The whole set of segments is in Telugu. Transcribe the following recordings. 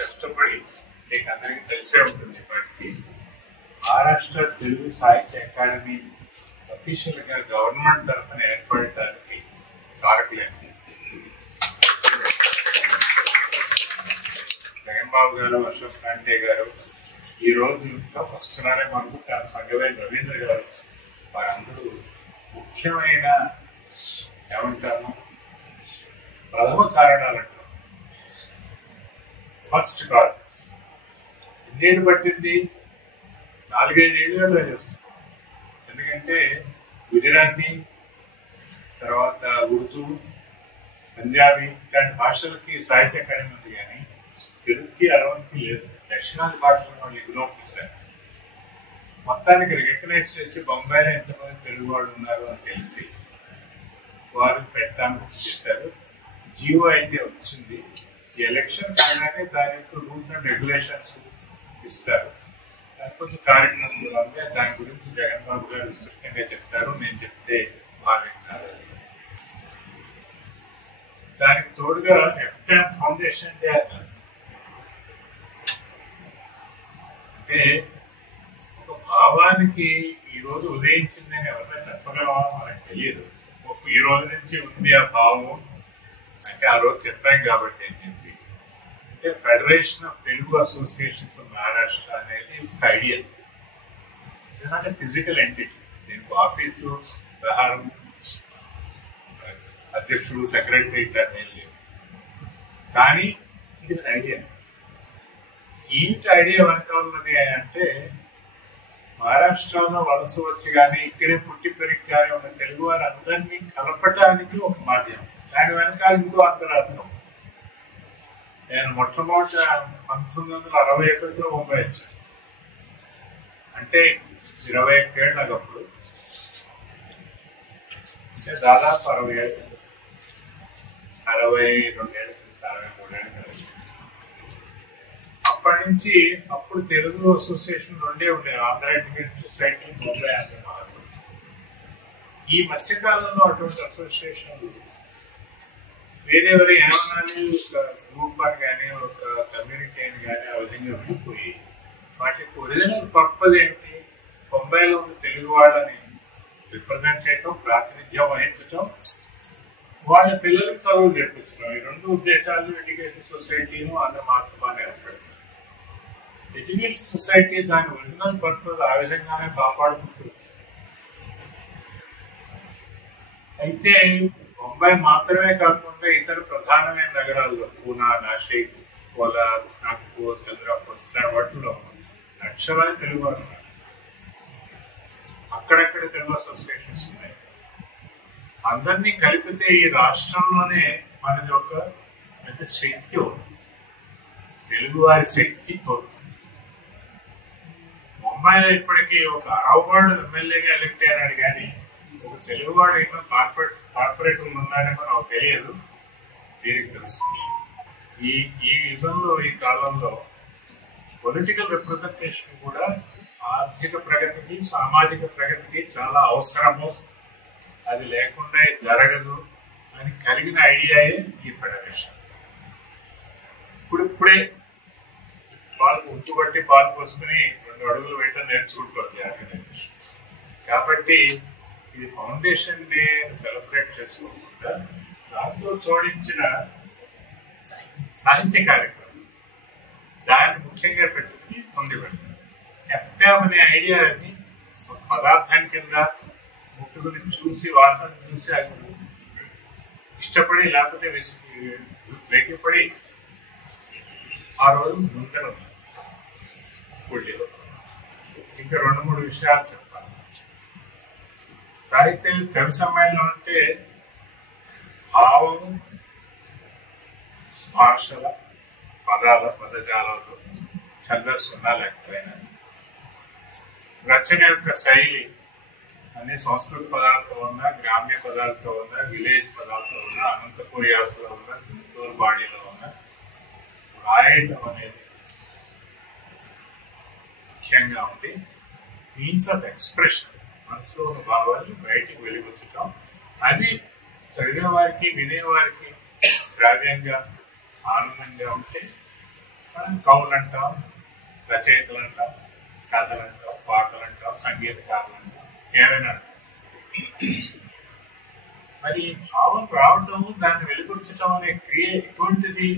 కష్టపడి మీకు అందరికీ తెలిసే ఉంటుంది ఇప్పటికీ మహారాష్ట్ర తెలుగు సాహిత్య అకాడమీ అఫీషియల్ గా గవర్నమెంట్ తరఫున ఏర్పడటానికి కారకులేండి జగన్ బాబు గారు, అశోక్ కాంటే గారు ఈ రోజు ఇంకా వస్తున్నారే మనకు సంగవేల్ రవీంద్ర గారు వారందరూ ముఖ్యమైన ఏమంటారు ప్రథమ కారణాలంటారు. ఫస్ట్ కాజెస్ ఎన్నేళ్ళు పట్టింది? 4-5 ఏళ్ళుగా చేస్తున్నాం. ఎందుకంటే గుజరాతీ, తర్వాత ఉర్దూ, పంజాబీ ఇలాంటి భాషలకి సాహిత్య అకాడమీ ఉంది, కానీ తెలుగుకి అరవకి లేదు. దక్షిణాది భాషలను వాళ్ళు ఇగ్నోర్ చేశారు. మొత్తానికి రికగ్నైజ్ చేసి బొంబాయిలో ఎంతమంది తెలుగు వాళ్ళు ఉన్నారు అని తెలిసి వారు పెట్టడానికి చేశారు. జియో అయితే వచ్చింది. ఈ ఎలక్షన్ కాగానే దాని యొక్క రూల్స్ అండ్ రెగ్యులేషన్స్ ఇస్తారు. కొంచెం కార్యక్రమం ఉంది, దాని గురించి జగన్ బాబు గారు విస్తృతంగా చెప్తారు. నేను చెప్తే భాగం కాదు. దానికి తోడుగా ఎఫ్టామ్ ఫౌండేషన్ అంటే ఒక భావానికి ఈ రోజు ఉదయించిందని ఎవరైనా చెప్పగలమా మనకు తెలియదు. ఈ రోజు నుంచి ఉంది ఆ భావం అంటే ఆ రోజు చెప్పాం కాబట్టి అని చెప్పి అంటే federation of Telugu associations of Maharashtra అనేది ఒక ఐడియా. ఇదంటే ఫిజికల్ ఎంటిటీ. దీనికి ఆఫీసు, వ్యవహారం, అధ్యక్షుడు, సెక్రటరీ ఇట్లా లేవు. కానీ ఇది ఐడియా. ఏంటి ఐడియా వెనకాలన్నది అంటే మహారాష్ట్రలో వలస వచ్చి కానీ ఇక్కడే పుట్టి పెరిగి కానీ ఉన్న తెలుగు వారందరినీ కలపటానికి ఒక మాధ్యమం. దాని వెనకాల ఇంకో అంతరార్థం. నేను మొట్టమొదట 1961లో ముంబై వచ్చాను. అంటే 21 ఏళ్ళు నాకు అప్పుడు. అంటే దాదాపు 60 ఏళ్ళు, 62 ఏళ్ళు, 63 ఏళ్ళు. అప్పటి నుంచి అప్పుడు తెలుగు అసోసియేషన్ రెండే ఉండేవి, ఆంధ్ర ఇండియన్ సొసైటీ, ముంబై ఆంధ్ర మహాసభ. ఈ మధ్యకాలంలో అటువంటి అసోసియేషన్లు వేరే ఏమన్నా ఒక గ్రూప్ అని కానీ ఒక కమ్యూనిటీ అని కానీ ఆ విధంగా ఉండిపోయి వాటి ఒరిజినల్ పర్పస్ ఏంటి? ముంబైలో ఉన్న తెలుగు వాళ్ళని రిప్రజెంట్ చేయటం, ప్రాతినిధ్యం వహించటం, వాళ్ళ పిల్లలకు చదువు చేర్పించడం. ఈ రెండు ఉద్దేశాలు ఎడ్యుకేషన్ సొసైటీను ఆంధ్ర మహాసభ ఏర్పడింది. ఎడ్యుకేషన్ సొసైటీ దాని ఒరిజినల్ పర్పస్ ఆ విధంగానే కాపాడుకుంటూ వచ్చింది. అయితే ముంబై మాత్రమే కాకుండా ఇతర ప్రధానమైన నగరాల్లో పూనా, నాసిక్, కోలార్, నాగ్పూర్, చంద్రపూర్ ఇలాంటి వాటిలో లక్షలాది తెలుగు వారు ఉన్నారు. అక్కడక్కడ తెలుగు అసోసియేషన్స్ ఉన్నాయి. అందరినీ కలిపితే ఈ రాష్ట్రంలోనే మనది ఒక పెద్ద శక్తి ఉంది. తెలుగువారి శక్తి తోడు. ముంబైలో ఇప్పటికీ ఒక 60 వాడు ఎమ్మెల్యేగా ఎలక్ట్ అయినాడు, కానీ ఒక తెలుగువాడు ఏమో కార్పొరేటర్లు ఉన్నారని మనకు తెలియదు. వీరికి తెలుసు. ఈ యుగంలో, ఈ కాలంలో పొలిటికల్ రిప్రజెంటేషన్ కూడా ఆర్థిక ప్రగతికి, సామాజిక ప్రగతికి చాలా అవసరము. అది లేకుండా జరగదు అని కలిగిన ఐడియాయే ఈ ఫెడరేషన్. ఇప్పుడిప్పుడే పాలు ఉట్టుబట్టి పాలు పోసుకుని 2 అడుగులు వేయటం నేర్చుకుంటుంది ఆర్గనైజేషన్. కాబట్టి ఇది ఫౌండేషన్ డే సెలబ్రేట్ చేసుకోకుండా దాంతో జోడించిన సాహిత్య కార్యక్రమం దాన్ని ముఖ్యంగా పెట్టుకుని ముందు పెడతారు. ఎఫ్టామ్ అనే ఐడియాని పదార్థం కింద ముట్టుకుని చూసి, వాసన చూసి అది ఇష్టపడి లేకపోతే వెకిపడి ఆ రోజు ముందర ఇంకా 2-3 విషయాలు చెప్పాలి. సాహిత్యం కవి సమ్మేళనం అంటే భావం, భాషల, పదాల, పదజాలతో ఛందస్సు ఉన్నా లేకపోయినా రచన యొక్క శైలి అన్ని సంస్కృత పదాలతో ఉన్నా, గ్రామ్య పదాలతో ఉన్నా, విలేజ్ పదాలతో ఉన్నా, అనంతపూర్ యాసలో ఉన్నా, గుంటూరు బాణీలో ఉన్నా రాయటం అనేది ముఖ్యంగా ఉంది. మీన్స్ ఆఫ్ ఎక్స్ప్రెషన్, మనసులో ఉన్న భావాన్ని బయటికి వెలిగించటం. అది చదివే వారికి, వినేవారికి శ్రావ్యంగా, ఆనందంగా ఉంటే మనం కవులు అంటాం, రచయితలు అంటాం, కథలు అంటాం, పాటలు అంటాం, సంగీతకారులు అంటాం, ఏమైనా అంటాం. మరి భావం రావటం, దాన్ని వెలువరించడం అనే క్రియ ఎటువంటిది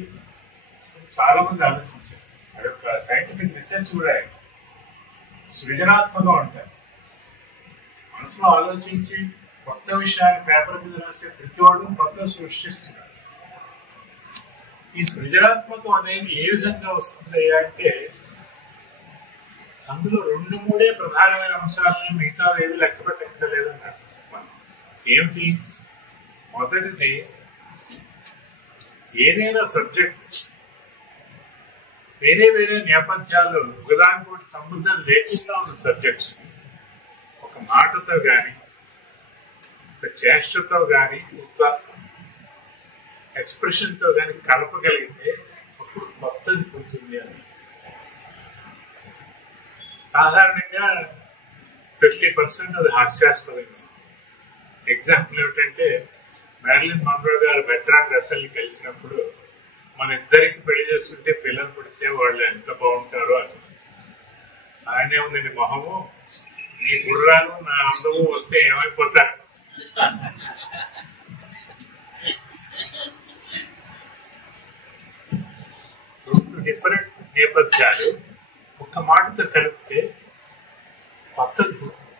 చాలా మంది ఆలోచించారు. అదొక సైంటిఫిక్ రీసెర్చ్ కూడా. సృజనాత్మకం అంటారు. మనసులో ఆలోచించి కొత్త విషయాన్ని పేపర్ మీద రాసే ప్రతి వాడు కొత్త సృష్టిస్తున్నారు. ఈ సృజనాత్మకం అనేది ఏ విధంగా వస్తుంది అంటే, అందులో 2-3 ప్రధానమైన అంశాలను మిగతా ఏవి లెక్క పెట్టలేదు అన్నారు. ఏమిటి? మొదటిది, ఏదైనా సబ్జెక్ట్ వేరే వేరే నేపథ్యాలు ఒకదానికోటి సంబంధం లేకుండా ఉన్న సబ్జెక్ట్స్ ఒక మాటతో కానీ, ఒక చేష్టతో కానీ, ఒక ఎక్స్ప్రెషన్తో కానీ కలపగలిగితే అప్పుడు కొత్తది పుడుతుంది అని. సాధారణంగా 50% అది హాస్యాస్పదంగా. ఎగ్జాంపుల్ ఏమిటంటే, మ్యారిలిన్ మన్రో గారు బెర్ట్రాండ్ రస్సెల్ని కలిసినప్పుడు, మన ఇద్దరికి పెళ్లి చేస్తుంటే పిల్లలు పుడితే వాళ్ళు ఎంత బాగుంటారో అని. ఆయనే ఉంది, నీ మొహము, నీ గుర్రాలు, నా అందము వస్తే ఏమైపోతారు. డిఫరెంట్ నేపథ్యాలు ఒక్క మాటతో కలిపితే కొత్తది పుడుతుంది.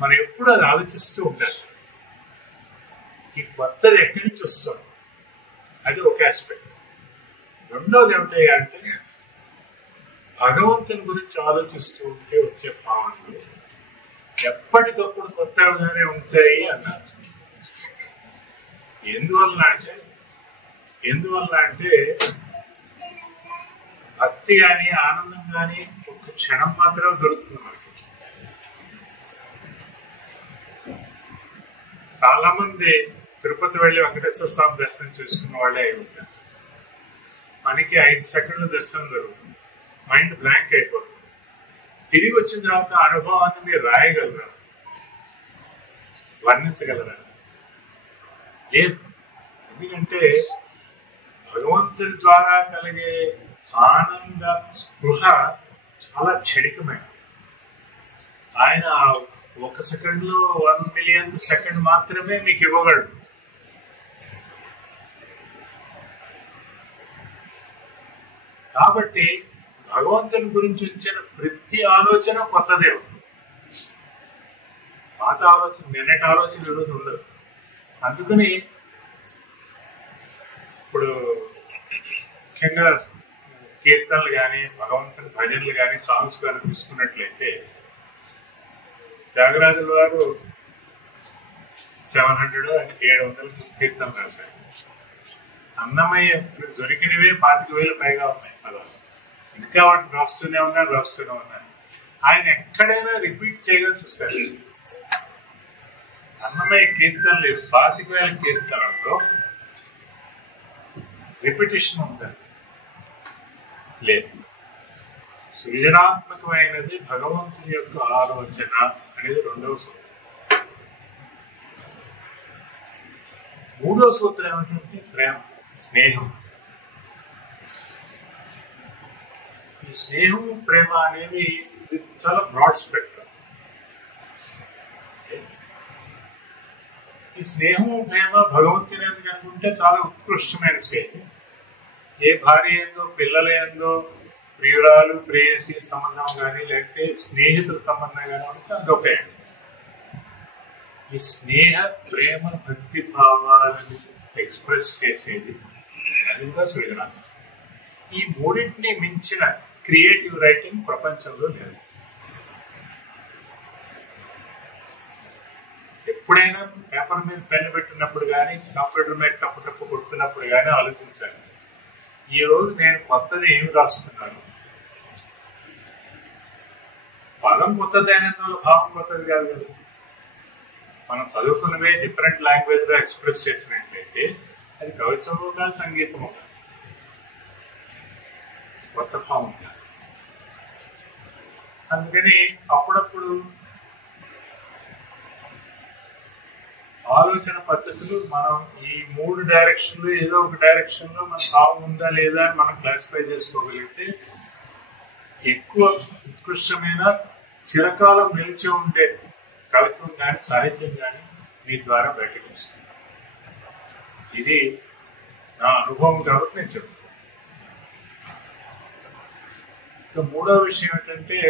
మనం ఎప్పుడు అది ఆలోచిస్తూ ఉండాలి. ఈ కొత్తది ఎక్కడి నుంచి వస్తుంది, అది ఒక ఆస్పెక్ట్. రెండోది ఏమిటి అంటే, భగవంతుని గురించి ఆలోచిస్తూ ఉంటే వచ్చే భావనలు ఎప్పటికప్పుడు కొత్తగానే ఉంటాయి అన్నారు. ఎందువల్ల అంటే భక్తి కానీ ఆనందం కానీ ఒక క్షణం మాత్రమే దొరుకుతుంది మనకి. చాలా మంది తిరుపతి వెళ్ళి వెంకటేశ్వర స్వామి దర్శనం చేసుకున్న వాళ్ళే అయి ఉంటారు. మనకి 5 సెకండ్ల దర్శనం జరుగుతుంది, మైండ్ బ్లాంక్ అయిపోతుంది. తిరిగి వచ్చిన తర్వాత అనుభవాన్ని మీరు రాయగలరా, వర్ణించగలరా? లేదు. ఎందుకంటే భగవంతుడి ద్వారా కలిగే ఆనంద స్పృహ చాలా క్షణికమైనది. ఆయన 1 సెకండ్లో 1 మిలియన్ సెకండ్ మాత్రమే మీకు ఇవ్వగలడు. కాబట్టి భగవంతుని గురించి వచ్చిన ప్రతి ఆలోచన కొత్తదే. పాత ఆలోచన, నిన్నటి ఆలోచన ఈరోజు ఉండదు. అందుకని ఇప్పుడు ముఖ్యంగా కీర్తనలు కానీ, భగవంతుని భజనలు కానీ, సాంగ్స్ కానీ తీసుకున్నట్లయితే, త్యాగరాజుల వారు 700 కీర్తనలు రాశారు. అన్నమయ్య దొరికినవే 25,000 పైగా ఉన్నాయి పదాలు. ఇంకా వాటిని రాస్తూనే ఉన్నారు. ఆయన ఎక్కడైనా రిపీట్ చేయగా చూశారు. అన్నమయ్య కీర్తనలు 25,000 కీర్తనల్లో రిపిటేషన్ ఉందండి లేదు. సృజనాత్మకమైనది భగవంతుని యొక్క ఆలోచన అనేది 2వ సూత్రం. 3వ సూత్రం ఏమిటంటే ప్రేమ, స్నేహం. ఈ స్నేహం, ప్రేమ అనేవి చాలా బ్రాడ్ స్పెక్ట్రమ్. ఈ స్నేహం, ప్రేమ భగవంతుని ఎందుకు అనుకుంటే చాలా ఉత్కృష్టమైన స్నేహం. ఏ భార్య ఏందో, పిల్లల ఏందో, ప్రియురాలు ప్రేయసి సంబంధం కానీ, లేకపోతే స్నేహితుల సంబంధం కానీ ఉంటే అదొకే. ఈ స్నేహ, ప్రేమ, భక్తి భావాలని ఎక్స్ప్రెస్ చేసేది అది కూడా సృజనాత్మకం. ఈ మూడింటిని మించిన క్రియేటివ్ రైటింగ్ ప్రపంచంలో లేదు. ఎప్పుడైనా పేపర్ మీద పెన్ను పెట్టినప్పుడు కానీ, కంప్యూటర్ మీద టప్పు కొడుతున్నప్పుడు కానీ ఆలోచించాలి, ఈ రోజు నేను కొత్తది ఏమి రాస్తున్నాను. పదం కొత్తది అయినందువల్ల భావం కొత్తది కాదు కదా. మనం చదువుకున్నవే డిఫరెంట్ లాంగ్వేజ్ లో ఎక్స్ప్రెస్ చేసినట్లయితే అది కవిత్వము కాదు, సంగీతము కాదు, కొత్త భావం కాదు. అందుకని అప్పుడప్పుడు ఆలోచన పద్ధతులు మనం ఈ 3 డైరెక్షన్లు ఏదో ఒక డైరెక్షన్ లో మన భావం ఉందా లేదా అని మనం క్లాసిఫై చేసుకోగలిగితే ఎక్కువ ఉత్కృష్టమైన చిరకాలం నిలిచి ఉండే కవిత్వం కానీ సాహిత్యం కానీ మీ ద్వారా బయటకు వస్తుంది. ఇది నా అనుభవం కాబట్టి నేను చెప్తాను. ఇంకా మూడో విషయం ఏంటంటే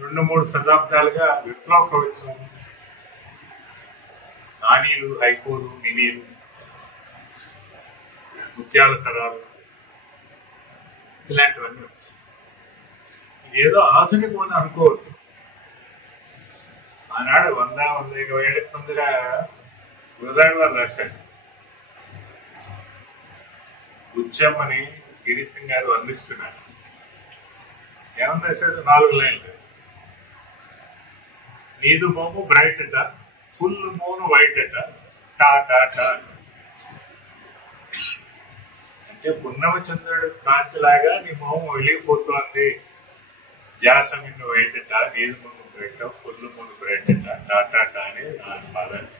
2-3 శతాబ్దాలుగా విప్లవ కవిత్వం, నానీలు, హైకోలు, మినీలు, ముత్యాల సరాలు ఇలాంటివన్నీ వచ్చాయి. ఇదేదో ఆధునికం అని అనుకోవద్దు. ఆనాడు 100-120 ఏళ్ళకి ముందుగా గురదాడి వారు రాశారు. బుచ్చమ్మని గిరీశం గారు వర్ణిస్తున్నారు. ఏమన్నా రాశారు? 4 లైన్లు. నీదు మోము బ్రైట్ అట, ఫుల్ మోను వైట్ అట, టా టా టా. అంటే పున్నమచంద్రుడు కాంతిలాగా నీ మొహం వెలిగిపోతోంది. జాసమిన్ వైట్ అట, నీదు మోము బ్రైట్, ఫుల్ మోను బ్రైట్ అట, టా టా టా అని 4 పాదాలు.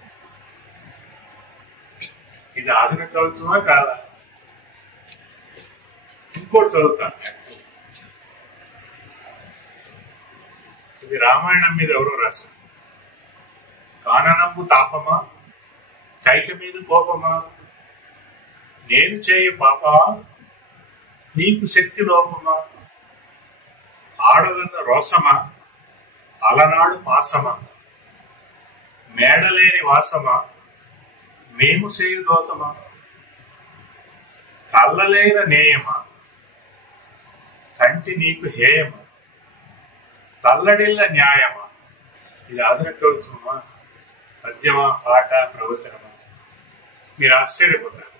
ఇది ఆధునిక కవిత్వమా కాదా? ఇంకోటి చదువుతాను. ఇది రామాయణం మీద ఎవరో రాశారు. కాననంబు తాపమా, కైక మీద కోపమా, నేను చేయ పాపమా, నీకు శక్తి లోపమా, ఆడదన్న రోసమా, అలనాడు పాసమా, మేడలేని వాసమా, మేము చేయు దోసమా, కళ్ళలేన నేయమా, కంటి నీకు హేయమా, తల్లడిల్ల న్యాయమా. ఇది ఆధునిక కవిత్వమా, పద్యమా, పాట, ప్రవచనమా? మీరు ఆశ్చర్యపోతారు.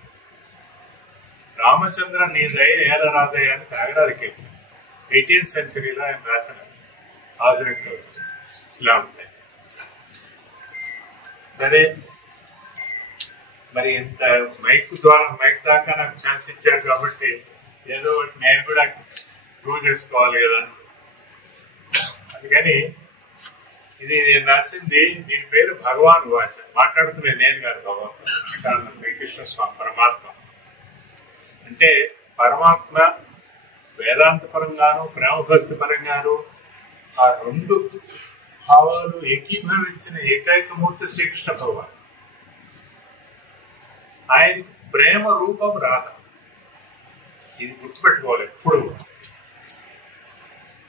రామచంద్ర నీ దయ ఏలరాదయ అని త్యాగరాజకి 18th సెంచరీలో ఆయన రాసిన ఆధునిక కవిత్వం ఇలా ఉంటాయి. సరే, మరి ఇంత మైక్ దాకా నాకు ఛాన్స్ ఇచ్చారు కాబట్టి ఏదో ఒకటి నేను కూడా ప్రూవ్ చేసుకోవాలి కదా. అందుకని ఇది నేను రాసింది, దీని పేరు భగవాన్ వాచ. మాట్లాడుతున్నాను నేను కాదు, భగవాన్ శ్రీకృష్ణ స్వామి పరమాత్మ. అంటే పరమాత్మ వేదాంత పరంగాను ప్రేమభక్తి పరంగాను ఆ 2 భావాలు ఏకీభవించిన ఏకైకమూర్తి శ్రీకృష్ణ భగవాన్. ఆయన ప్రేమ రూపం రాధ. ఇది గుర్తుపెట్టుకోవాలి ఎప్పుడు.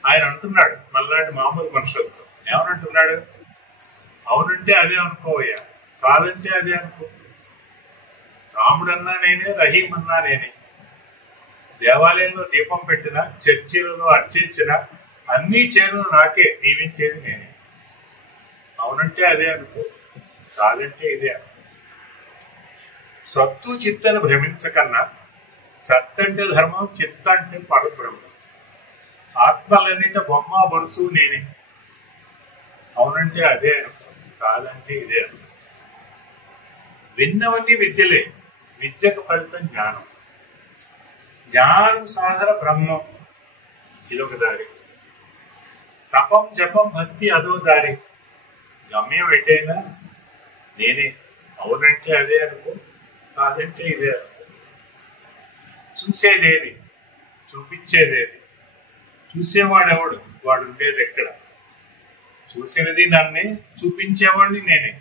ఆయన అంటున్నాడు మళ్ళాంటి మామూలు మనుషులతో, ఏమనంటున్నాడు? అవునంటే అదే అనుకోవయ్యా, కాదంటే అదే అనుకో. రాముడన్నా నేనే, రహీం అన్నా నేనే. దేవాలయంలో దీపం పెట్టిన, చర్చిలలో అర్చించిన, అన్నీ చేను నాకే, దీవించేది నేనే. అవునంటే అదే అనుకో, కాదంటే ఇదే అనుకో. సత్తు చిత్తను భ్రమించకన్నా సత్ అంటే ధర్మం, చిత్త అంటే పరబ్రహ్మం. ఆత్మలన్నిట బొమ్మ బరుసు నేనే. అవునంటే అదే అనుకో, కాదంటే ఇదే అనుకో. విన్నవన్నీ విద్యలే, విద్యకు ఫలితం జ్ఞానం. జ్ఞానం సాధన బ్రహ్మం, ఇదొక దారి. తపం జపం భక్తి అదో దారి. గమ్యం ఎటైనా నేనే. అవునంటే అదే అనుకో, కాదంటే ఇదే అనుకో. చూసేదేది, చూపించేదేది, చూసేవాడెవడు, వాడు ఉండేది ఎక్కడ. చూసినది నన్నే, చూపించేవాడిని నేనే.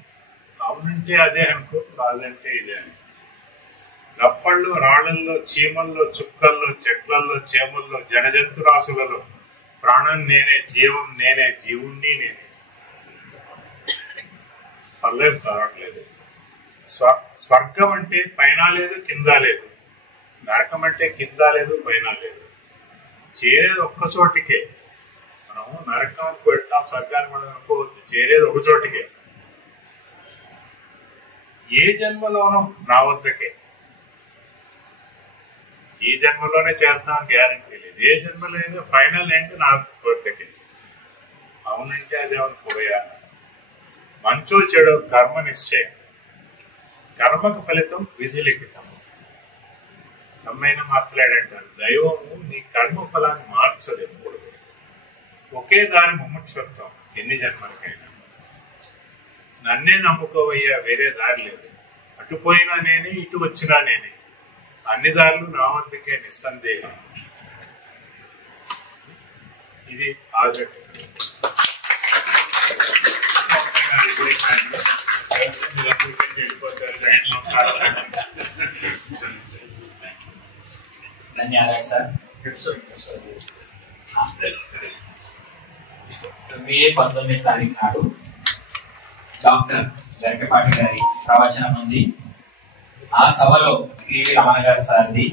అవునంటే అదే అనుకో, కాదంటే ఇదే అనుకో. రప్పళ్ళు, రాళ్లల్లో, చీమల్లో, చుక్కల్లో, చెట్లల్లో, చేమల్లో, జనజంతురాశులలో ప్రాణం నేనే, జీవం నేనే, జీవుణ్ణి నేనే. పర్లేదు, తారట్లేదు. స్వర్గం అంటే పైన లేదు, కింద లేదు. నరకం అంటే కింద లేదు, పైన లేదు. చేరేది ఒక్క చోటికే. మనం నరకానికి వెళ్తాం, స్వర్గానికి మనం అనుకోవద్దు. చేరేది ఒక చోటికే. ఏ జన్మలోనూ నా వద్దకే. ఈ జన్మలోనే చేరుతాం గ్యారంటీ లేదు. ఏ జన్మలో అయినా ఫైనల్ ఏంటి నా వద్దకే. అవునంటే అదేమనుకోయా. మంచో చెడు కర్మ నిశ్చయం, కర్మకు ఫలితం విధి లిఖితం. అమ్మైనా మార్చలేడంటారు. దైవము నీ కర్మ ఫలాన్ని మార్చదు ఎప్పుడు. ఒకే దారి ముముక్షత్వం ఎన్ని జన్మలకైనా. నన్నే నమ్ముకోవయ్యా, వేరే దారి లేదు. అటు పోయినా నేనే, ఇటు వచ్చినా నేనే, అన్ని దారులు నా వద్దకే నిస్సందేహం. ఇది ఆదరణ. ధన్యవాదాలు సార్. మే 19 తారీఖు నాడు డాక్టర్ గరికపాటి గారి ప్రవచనం ఉంది. ఆ సభలో కేవీ రమణ గారి సార్ది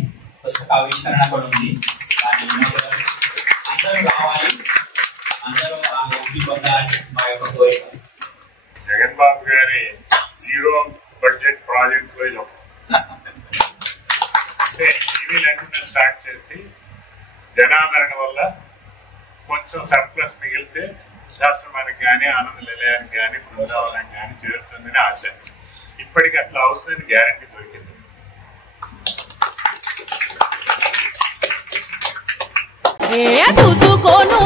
పుస్తకావిష్కరణ కూడా ఉంది. దాన్ని అందరూ రావాలి, అందరూ ఆ వ్యక్తి పొందాలని మా యొక్క కోరిక. జగన్ బాబు గారి 0 బడ్జెట్ ప్రాజెక్ట్ అంటే టీవీ లేకుండా స్టార్ట్ చేసి జనాదరణ వల్ల కొంచెం సర్ప్లస్ మిగిలితే శాస్త్రమానికి కానీ, ఆనంద నిలయానికి కానీ, బృందావనానికి కానీ చేరుతుందని ఆశ. ఇప్పటికి అట్లా అవుతుందని గ్యారంటీ దొరికింది. చూసుకోను